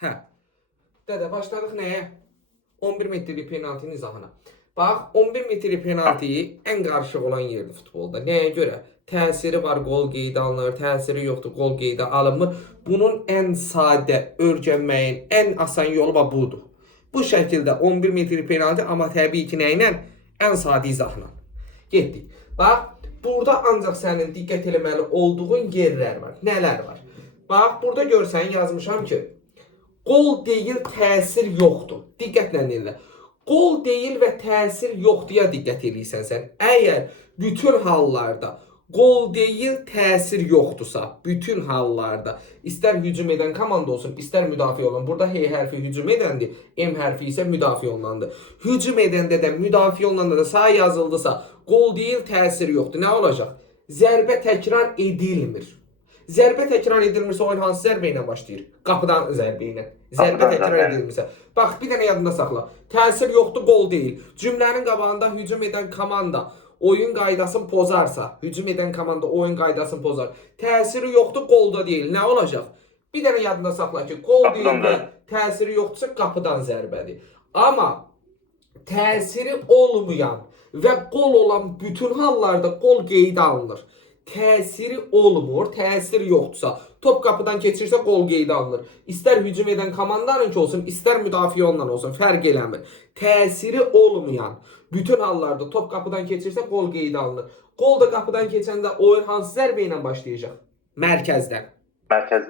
Hə. Dədə, başladıq nəyə? 11 metrlik penaltinin izahına. Bax, 11 metrlik penaltı ən qarışıq olan yerdir futbolda. Nəyə görə? Təsiri var, qol qeydə alınır, təsiri yoxdur, qol qeydə alınmır. Bunun ən sadə öyrənməyin ən asan yolu budur. Bu şəkildə 11 metrlik penaltı, amma təbii ki, nə ilə? Ən sadə izahla. Getdik. Bax, burada ancaq sənin diqqət eləməli olduğun yerlər var. Nələr var? Bax, burada görsən yazmışam ki, qol deyil, təsir yoxdur. Diqqətlə dinlə. Qol deyil və təsir yoxduya diqqət edirsən sən. Əgər bütün hallarda qol deyil, təsir yoxdursa, bütün hallarda, istər hücum edən komanda olsun, istər müdafiə olan. Burada H hərfi hücum edəndir, M hərfi isə müdafiə olunandır. Hücum edəndə də, müdafiə olunanda da sağ yazıldısa, qol deyil, təsir yoxdur. Nə olacaq? Zərbə təkrar edilmir. Zərbə təkrar edilmirsə, oyun hansı zərbə ilə başlayır? Qapıdan zərbə ilə. Zərbə təkrar edilmirsə. Bax, bir dənə yadında saxla. Təsir yoxdur, qol deyil. Cümlənin qabağında hücum edən komanda oyun qaydasını pozarsa, hücum edən komanda oyun qaydasını pozar. Təsiri yoxdur, qolda deyil. Nə olacaq? Bir dənə yadında saxla ki, qol deyil və təsiri yoxdursa qapıdan zərbədir. Amma təsiri olmayan və qol olan bütün hallarda qol qeydə alınır. Təsiri olmur, təsir yoxdursa, top qapıdan keçirsə qol qeydə alınır. İstər hücum edən komandanınki olsun, istər müdafiə olunan olsun, fərq eləmir. Təsiri olmayan bütün hallarda top qapıdan keçirsə qol qeydə alınır. Qol da qapıdan keçəndə oyun hansı zərbə ilə başlayacaq? Mərkəzdən.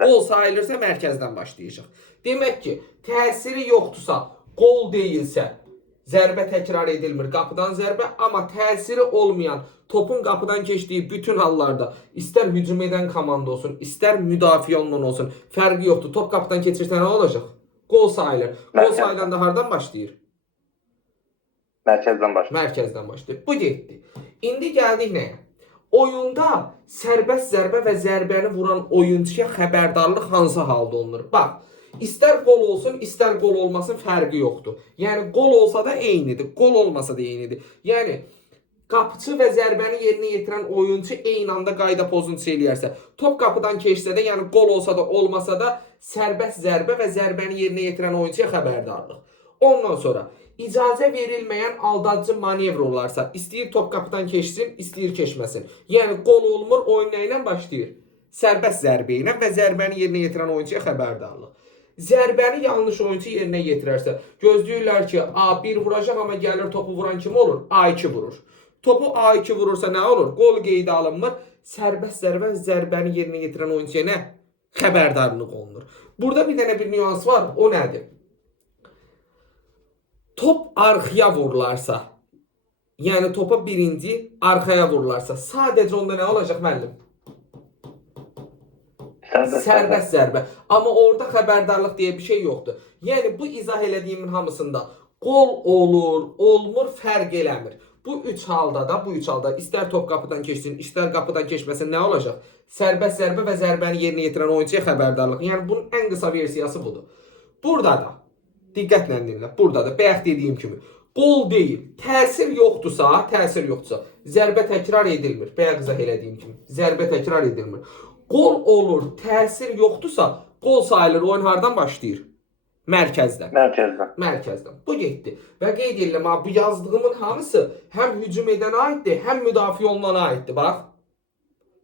Qol sayılırsa mərkəzdən başlayacaq. Demək ki, təsiri yoxdursa, qol deyilsə, zərbə təkrar edilmir, qapıdan zərbə, amma təsiri olmayan, topun qapıdan keçdiyi bütün hallarda, istər hücum edən komanda olsun, istər müdafiə olunan olsun, fərqi yoxdur. Top qapıdan keçirsə nə olacaq? Qol sayılır. Qol sayılanda hardan başlayır? Mərkəzdən başlayır. Mərkəzdən başlayır. Bu getdi. İndi gəldik nəyə? Oyunda sərbəst zərbə və zərbəni vuran oyuncuya xəbərdarlıq hansı halda olunur? Bax, İstər qol olsun, istər qol olmasın, fərqi yoxdur. Yəni, qol olsa da eynidir, qol olmasa da eynidir. Yəni, qapıcı və zərbəni yerinə yetirən oyuncu eyni anda qayda pozuntusu eləyərsə, top qapıdan keçsə də, yəni qol olsa da, olmasa da, sərbəst zərbə və zərbəni yerinə yetirən oyuncuya xəbərdarlıq. Ondan sonra, icazə verilməyən aldadıcı manevr olarsa, istəyir top qapıdan keçsin, istəyir keçməsin. Yəni, qol olmur, oyun nə ilə başlayır? Sərbəst zərbə ilə və zərbəni yerinə yetirən oyuncuya xəbərdarlıq. Zərbəni yanlış oyuncu yerinə yetirərsə, gözləyirlər ki, A1 vuracaq, amma gəlir topu vuran kim olur? A2 vurur. Topu A2 vurursa nə olur? Qol qeydə alınmır. Sərbəst zərbə zərbəni yerinə yetirən oyuncuya nə? Xəbərdarlıq olunur. Burada bir dənə bir nüans var, o nədir? Top arxaya vurularsa, yəni topa birinci arxaya vurularsa, sadəcə onda nə olacaq müəllim? Sərbəst zərbə. Amma orada xəbərdarlıq deyə bir şey yoxdur. Yəni, bu izah elədiyimin hamısında qol olur, olmur, fərq eləmir. Bu üç halda, istər top qapıdan keçsin, istər qapıdan keçməsin, nə olacaq? Sərbəst zərbə və zərbəni yerinə yetirən oyuncuya xəbərdarlıq. Yəni, bunun ən qısa versiyası budur. Burada da, diqqətlə dinlə, burada da, bayaq dediyim kimi, qol deyil, təsir yoxdursa, zərbə təkrar edilmir. Bayaq izah elədiyim kimi, zərbə təkrar edilmir. Qol olur, təsir yoxdursa, qol sayılır, oyun hardan başlayır? Mərkəzdən. Mərkəzdən. Bu getdi. Və qeyd edirəm, bu yazdığımın hamısı həm hücum edənə aiddir, həm müdafiə olunana aiddir, bax.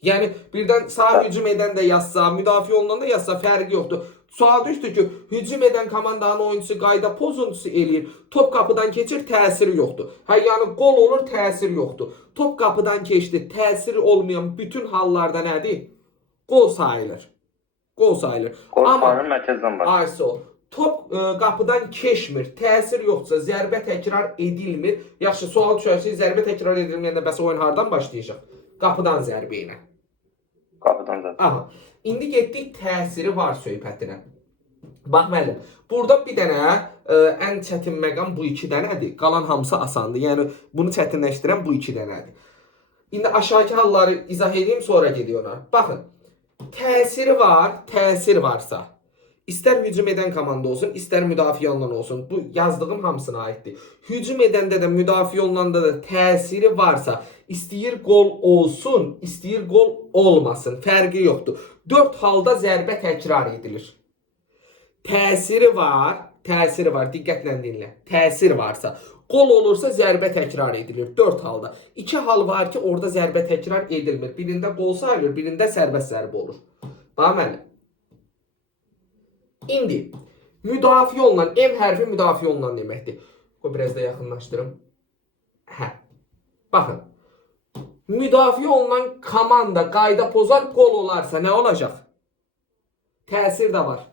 Yəni, birdən sağ hücum edən də yazsa, müdafiə olunan da yazsa, fərqi yoxdur. Sual düşdü ki, hücum edən komandanın oyuncusu qayda pozuntusu eləyir, top qapıdan keçir, təsiri yoxdur. Yəni, qol olur, təsir yoxdur. Top qapıdan keçdi, təsiri olmayan bütün hallarda nədir? Qol sayılır. Qol sayılır. Amma mərkəzdən başlayır. Top qapıdan keçmir, təsir yoxdursa, zərbə təkrar edilmir. Yaxşı, sual düşərsə, zərbə təkrar edilməyəndə bəs oyun hardan başlayacaq? Qapıdan zərbə ilə. Qapıdan zərbə. Aha. İndi getdik təsiri var söhbətinə. Bax müəllim, burada bir dənə ən çətin məqam bu iki dənədir. Qalan hamısı asandır. Yəni, bunu çətinləşdirən bu iki dənədir. İndi aşağıki halları izah edeyim, sonra gediyor ona. Baxın. Təsiri var, təsir varsa, istər hücum edən komanda olsun, istər müdafiə olunan olsun, bu yazdığım hamısına aiddir. Hücum edəndə də, müdafiə olunanda da təsiri varsa, istəyir qol olsun, istəyir qol olmasın, fərqi yoxdur. 4 halda zərbə təkrar edilir. təsiri var, diqqətlə dinlə. Təsir varsa, qol olursa zərbə təkrar edilir 4 halda. 2 hal var ki, orada zərbə təkrar edilmir. Birində qol sayılır, birində sərbəst zərbə olur. Bax mənim. İndi müdafiə olunan, M hərfi müdafiə olunan deməkdir. O biraz da yaxınlaşdırım. Hə. Baxın. Müdafiə olunan komanda qayda pozar, qol olarsa nə olacaq? Təsir də var.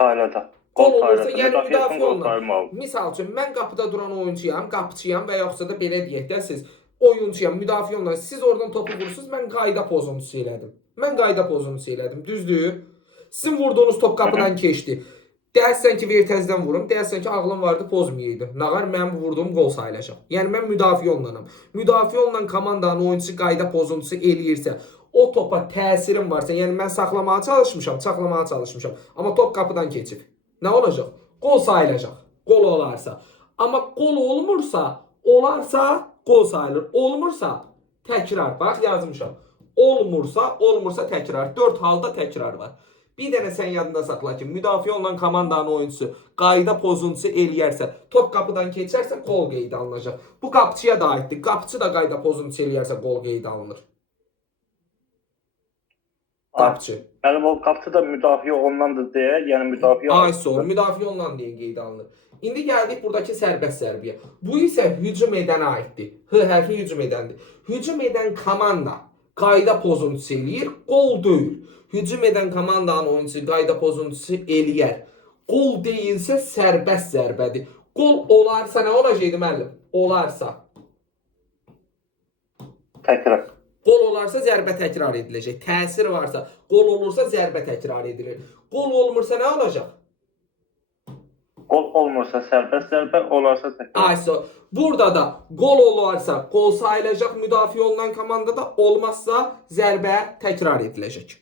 Sayılacaq. Qol olursa, yəni müdafiə olunan. Misal üçün, mən qapıda duran oyuncuyam, qapıçıyam və yoxsa da belə deyək də siz oyuncuyam, müdafiə olunan. Siz oradan topu vurursunuz, mən qayda pozuntusu elədim. Düzdür? Sizin vurduğunuz top qapıdan keçdi. Deyərsən ki, vertəzdən vurum, deyərsən ki, ağlım vardı, pozmayaydım. Nağar mənim vurduğum qol sayılacaq. Yəni mən müdafiə olunanam. Müdafiə olunan komandanın oyuncusu qayda pozuntusu eləyirsə, o topa təsirim varsa, yəni mən saxlamağa çalışmışam, amma top qapıdan keçib. Nə olacaq? Qol sayılacaq. Qol olarsa. Amma qol olmursa, qol sayılır. Olmursa, təkrar. Bax, yazmışam. Olmursa təkrar. 4 halda təkrar var. Bir dənə sən yadında saxla ki, müdafiə olunan komandanın oyuncusu qayda pozuntusu eləyərsə, top qapıdan keçərsə, qol qeydə alınacaq. Bu qapıçıya da aiddir. Qapıçı da qayda pozuntusu eləyərsə, qol qeydə alınır. Qapıçı. Yəni o qapıçı da müdafiə olunandır deyə, yəni müdafiə olunan deyə qeydə alınır. İndi gəldik buradakı sərbəst zərbəyə. Bu isə hücum edənə aiddir. H hərfi hücum edəndir. Hücum edən komanda qayda pozuntusu eləyir, qol deyil. Hücum edən komandanın oyuncusu qayda pozuntusu eləyər. Qol deyilsə sərbəst zərbədir. Qol olarsa nə olacaqdı müəllim? Olarsa. Təkrar. Qol olarsa zərbə təkrar ediləcək. Təsir varsa, qol olursa zərbə təkrar edilir. Qol olmursa nə olacaq? Qol olmursa sərbəst zərbə, olarsa təkrar. Burada da qol olarsa qol sayılacaq müdafiə olunan komandada, olmazsa zərbə təkrar ediləcək.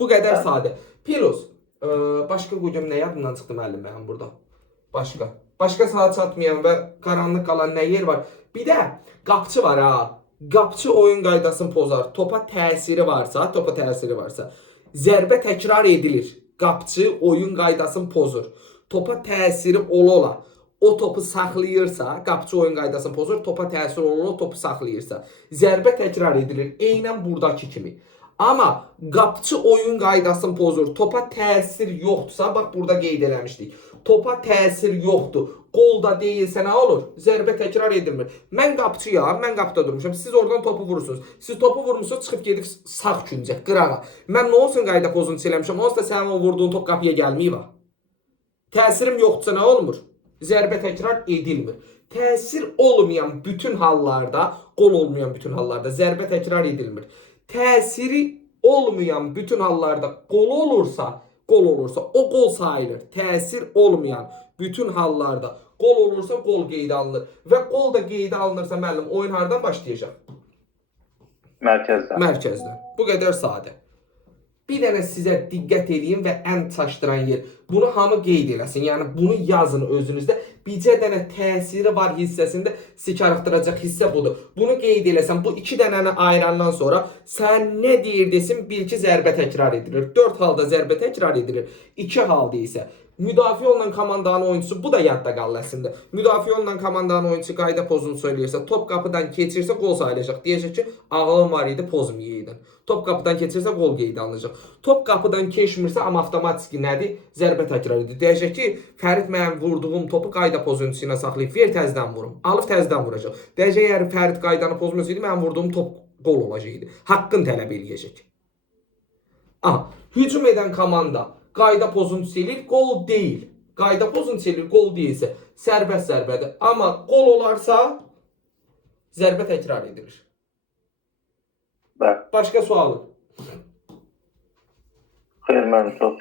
Bu qədər sadə. Plus, başqa qoyacağım nə yadımdan çıxdı müəllim mənim burada? Başqa saat çatmayan və qaranlıq qalan nə yer var? Bir də qapıçı var ha. Qapıçı oyun qaydasını pozar. Topa təsiri varsa, zərbə təkrar edilir. Qapıçı oyun qaydasını pozur. Topa təsiri ola. O topu saxlayırsa, qapıçı oyun qaydasını pozur. Topa təsiri ola, topu saxlayırsa, zərbə təkrar edilir. Eynən buradakı kimi. Amma qapıçı oyun qaydasını pozur. Topa təsir yoxdursa, bax burada qeyd eləmişdik. Topa təsir yoxdur. Qol da deyilsə nə olur? Zərbə təkrar edilmir. Mən qapıçıyam, mən qapıda durmuşam. Siz oradan topu vurursunuz. Siz topu vurmuşsunuz, çıxıb gedib sağ küncə, qırağa. Mən nə olsun qayda pozuntusu eləmişəm? Onsuz da sənin o vurduğun top qapıya gəlməyib. Təsirim yoxdursa nə olmur? Zərbə təkrar edilmir. Təsir olmayan bütün hallarda, qol olmayan bütün hallarda zərbə təkrar edilmir. Təsiri olmayan bütün hallarda qol olursa, o qol sayılır. Təsir olmayan bütün hallarda qol olursa qol qeydə alınır. Və qol da qeydə alınırsa müəllim, oyun hardan başlayacaq? Mərkəzdən. Bu qədər sadə. Bir dənə sizə diqqət edeyim və ən çaşdıran yer. Bunu hamı qeyd eləsin. Yəni bunu yazın özünüzdə. Bircə dənə təsiri var hissəsində sikarıqdıracaq hissə budur. Bunu qeyd eləsən, bu 2 dənəni ayırandan sonra sən nə deyir desin, bil ki zərbə təkrar edilir. 4 halda zərbə təkrar edilir. 2 halda isə müdafiə olunan komandanın oyuncusu, bu da yadda qalır əslində. Müdafiə olunan komandanın oyuncusu qayda pozuntusu eləyirsə, top qapıdan keçirsə qol sayılacaq. Deyəcək ki, ağlım var idi, pozmayaydın. Top qapıdan keçirsə qol qeydə alınacaq. Top qapıdan keçmirsə, amma avtomatik nədir? Zərbə təkrar edir. Deyəcək ki, Fərid mənim vurduğum topu qayda pozuntusu ilə saxlayıb ver təzədən vurum. Alıb təzədən vuracaq. Deyəcək, əgər Fərid qaydanı pozmasaydı, mənim vurduğum top qol olacaqdı. Haqqın tələb eləyəcək. Aha, hücum edən komanda qayda pozuntusu eləyir, qol deyil. Qayda pozuntusu eləyir, qol deyilsə sərbəst zərbədir. Amma qol olarsa zərbə təkrar edilir. Başqa sualın? Xeyr, mənim çox.